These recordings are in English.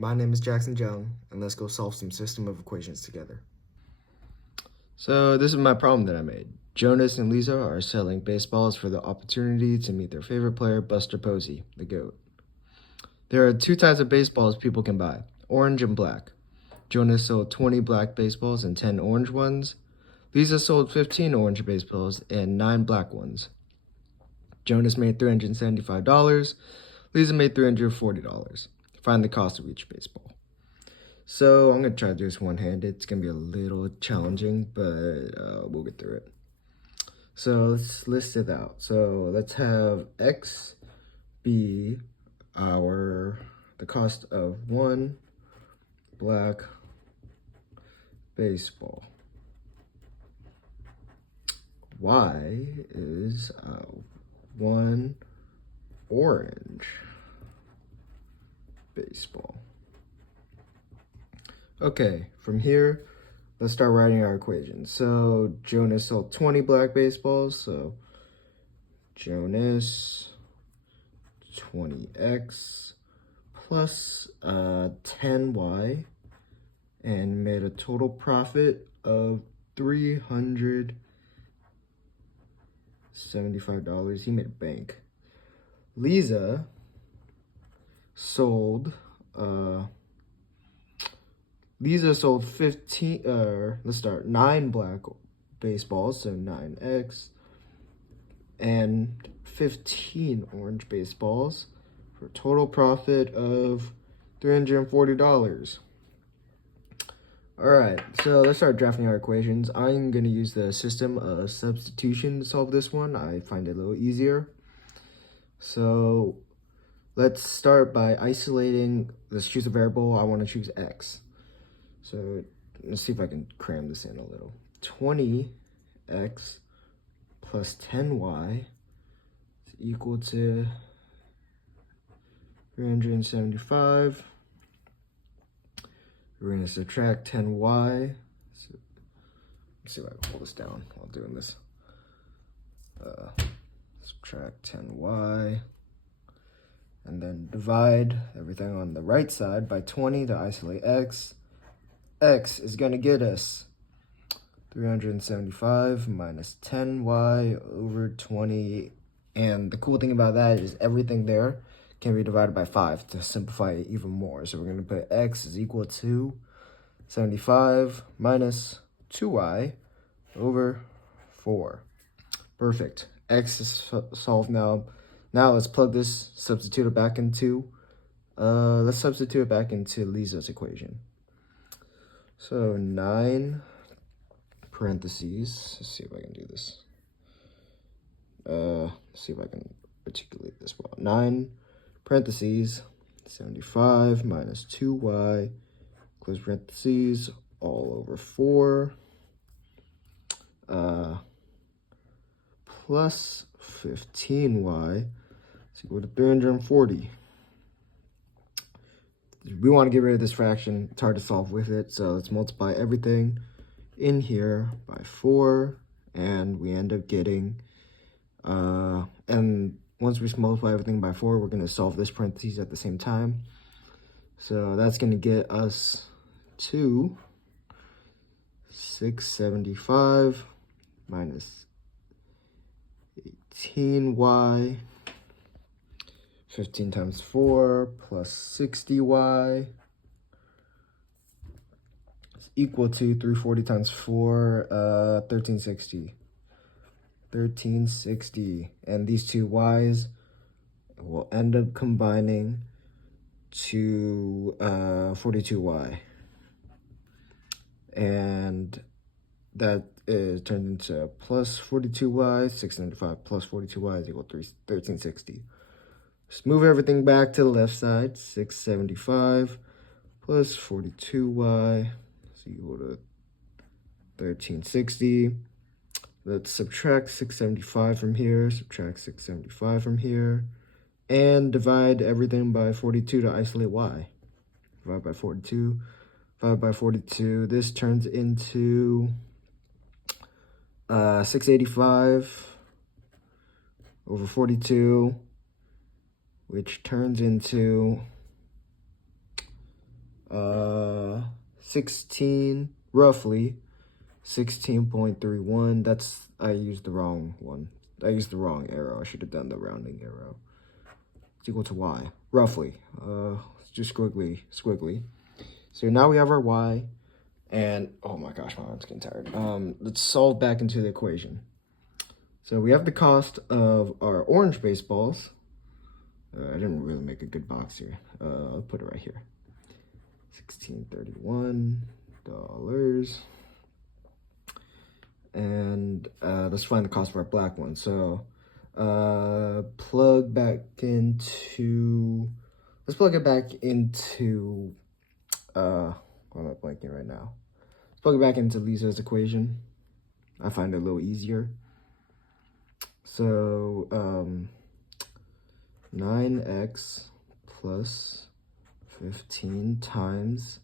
My name is Jackson Jung, and let's go solve some system of equations together. So this is my problem that I made. Jonas and Lisa are selling baseballs for the opportunity to meet their favorite player, Buster Posey, the GOAT. There are two types of baseballs people can buy, orange and black. Jonas sold 20 black baseballs and 10 orange ones. Lisa sold 15 orange baseballs and 9 black ones. Jonas made $375. Lisa made $340. Find the cost of each baseball. So I'm going to try to do this one-handed. It's going to be a little challenging, but we'll get through it. So let's list it out. So let's have X be the cost of one black baseball. Y is one orange baseball. Okay, from here, let's start writing our equations. So Jonas sold 20 black baseballs, so Jonas 20x plus 10y, and made a total profit of $375. He made a bank. Lisa sold 9 black baseballs, so 9x, and 15 orange baseballs for a total profit of $340. All right, so let's start drafting our equations. I'm going to use the system of substitution to solve this one. I find it a little easier. So let's start by isolating. Let's choose a variable. I want to choose x. So let's see if I can cram this in a little. 20x plus 10y is equal to 375. We're going to subtract 10y. So let's see if I can hold this down while doing this. Subtract 10y. And then divide everything on the right side by 20 to isolate x. X is going to get us 375 minus 10y over 20. And the cool thing about that is everything there can be divided by 5 to simplify it even more. So we're going to put x is equal to 75 minus 2y over 4. Perfect. X is solved now. Now let's plug this, substitute it back into, let's substitute it back into Lisa's equation. So 9 parentheses, let's see if I can do this. Let's see if I can articulate this well. 9 parentheses, 75 minus 2y, close parentheses, all over 4, plus 15y is equal to 340. We want to get rid of this fraction. It's hard to solve with it, so let's multiply everything in here by 4, and we end up getting, and once we multiply everything by 4, we're going to solve this parentheses at the same time. So that's going to get us to 675 minus 18y, 15 times 4 plus 60y is equal to 340 times 4, 1360. 1360. And these two y's will end up combining to 42y. And that is turned into plus 42y. 675 plus 42y is equal to 1360. Just move everything back to the left side. 675 plus 42y is equal to 1360. Let's subtract 675 from here, subtract 675 from here, and divide everything by 42 to isolate y. Divide by 42, divide by 42. This turns into 685 over 42, which turns into roughly 16.31. I used the wrong one. I used the wrong arrow. I should have done the rounding arrow. It's equal to y, roughly. Just squiggly. So now we have our y, and oh my gosh, my arm's getting tired. Let's solve back into the equation. So we have the cost of our orange baseballs. I didn't really make a good box here. I'll put it right here. $16.31. And let's find the cost of our black one. So let's plug it back into, why am I blanking right now? Let's plug it back into Lisa's equation. I find it a little easier. So 9x plus 15 times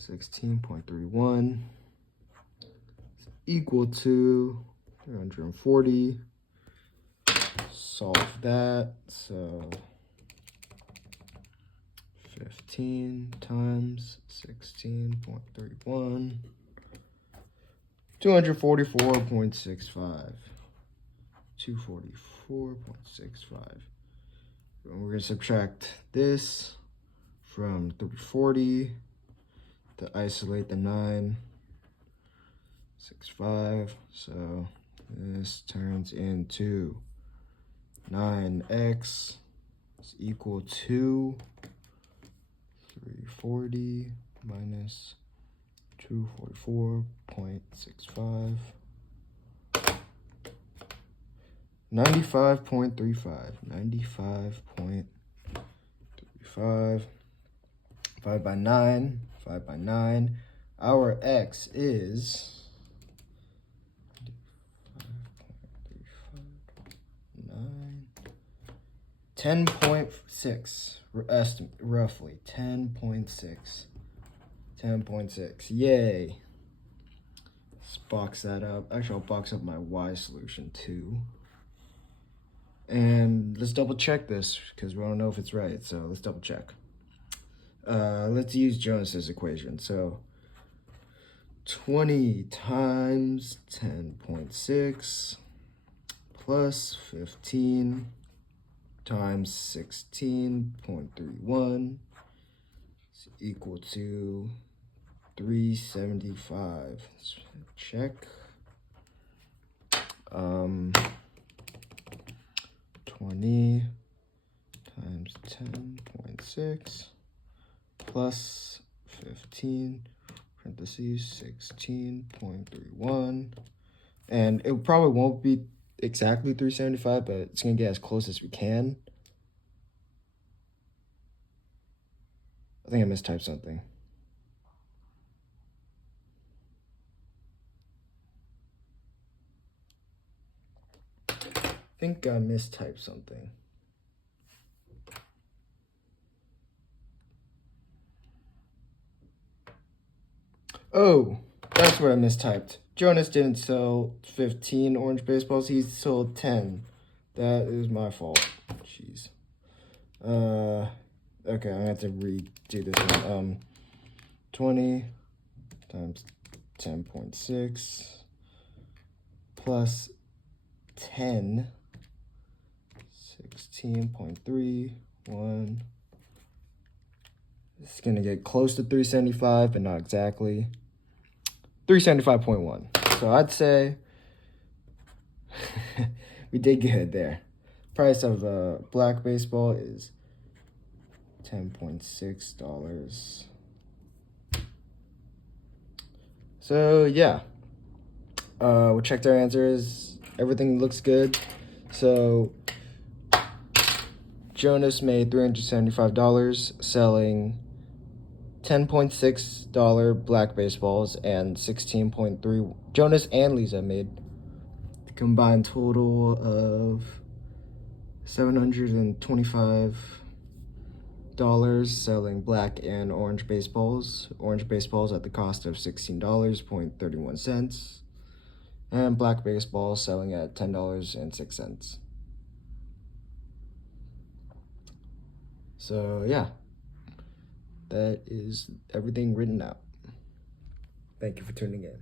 16.31 is equal to 340. Solve that. So 15 times 16.31, 244.65. 244.65. And we're going to subtract this from 340 to isolate the 965. So this turns into 9x is equal to 340 minus 244.65. 95.35. 95.35. 5 by 9. 5 by 9. Our x is 10.6. Roughly 10.6. 10.6. Yay. Let's box that up. Actually, I'll box up my y solution too. And let's double check this because we don't know if it's right. So let's double check. Let's use Jonas's equation. So 20 times 10.6 plus 15 times 16.31 is equal to 375. Let's check. 20 times 10.6 plus 15 parentheses 16.31, and it probably won't be exactly 375, but it's gonna get as close as we can. I think I mistyped something. Oh, that's what I mistyped. Jonas didn't sell 15 orange baseballs. He sold 10. That is my fault. Jeez. Okay, I'm gonna have to redo this one. 20 times 10.6 plus 10, 16.31. It's gonna get close to 375, but not exactly. 375.1. So I'd say we did good there. Price of a black baseball is $10.6. So yeah, we checked our answers. Everything looks good. So Jonas made $375 selling $10.6 black baseballs and 16.3. Jonas and Lisa made a combined total of $725 selling black and orange baseballs. Orange baseballs at the cost of $16.31, and black baseballs selling at $10.06. So yeah, that is everything written out. Thank you for tuning in.